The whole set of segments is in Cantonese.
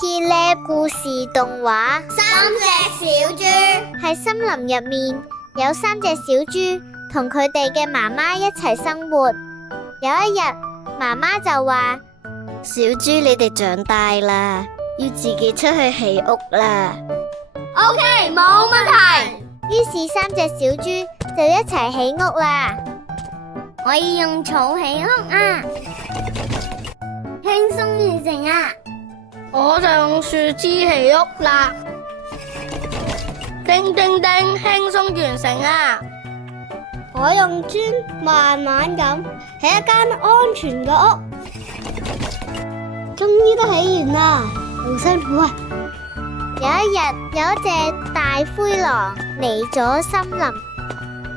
P.Lab 故事動畫。三隻小豬。喺森林入面有3隻小豬同佢哋嘅媽媽一齊生活。有一日，媽媽就話：小豬，你哋長大啦，要自己出去起屋啦。OK，冇問題。於是3隻小豬就一齊起屋啦。我要用草起屋啊，輕鬆完成啊。我就用樹枝起屋啦，叮叮叮，輕鬆完成啊。我用磚慢慢咁起一間安全嘅屋，終於都起完啦，好辛苦啊。有一日，有一隻大灰狼嚟咗森林，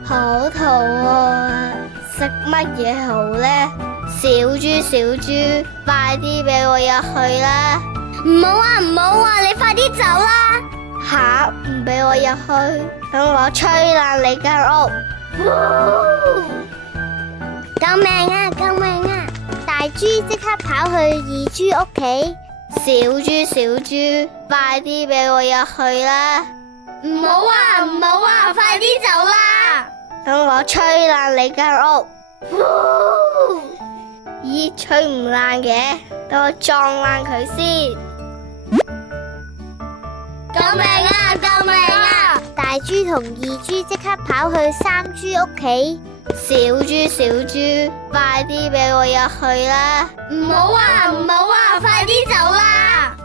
好肚餓啊，食乜嘢好呢？小豬小豬，快啲俾我入去啦！唔好啊，唔好啊，你快啲走啦！吓，唔俾我入去，等我吹爛你間屋！救命啊！救命啊！大豬即刻跑去二豬屋企。小豬小豬，快啲俾我入去啦！唔好啊，唔好啊，快啲走啦！等我吹爛你間屋！咦，吹唔爛嘅，等我撞爛佢先！救命啊！救命啊！大豬同二豬即刻跑去三豬屋企。小豬小豬，快啲俾我入去啦！唔好啊，唔好啊，快啲走啦！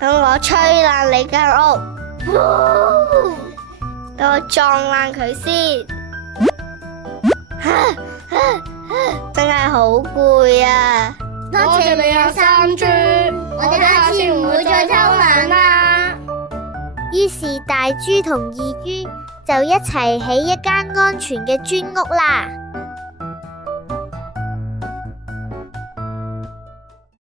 等我吹爛你間屋！等我撞爛佢先！真係好攰啊！多謝你啊，三豬，我哋下次唔會再偷懶啦。於是大豬同二豬就一齊起一間安全嘅磚屋啦。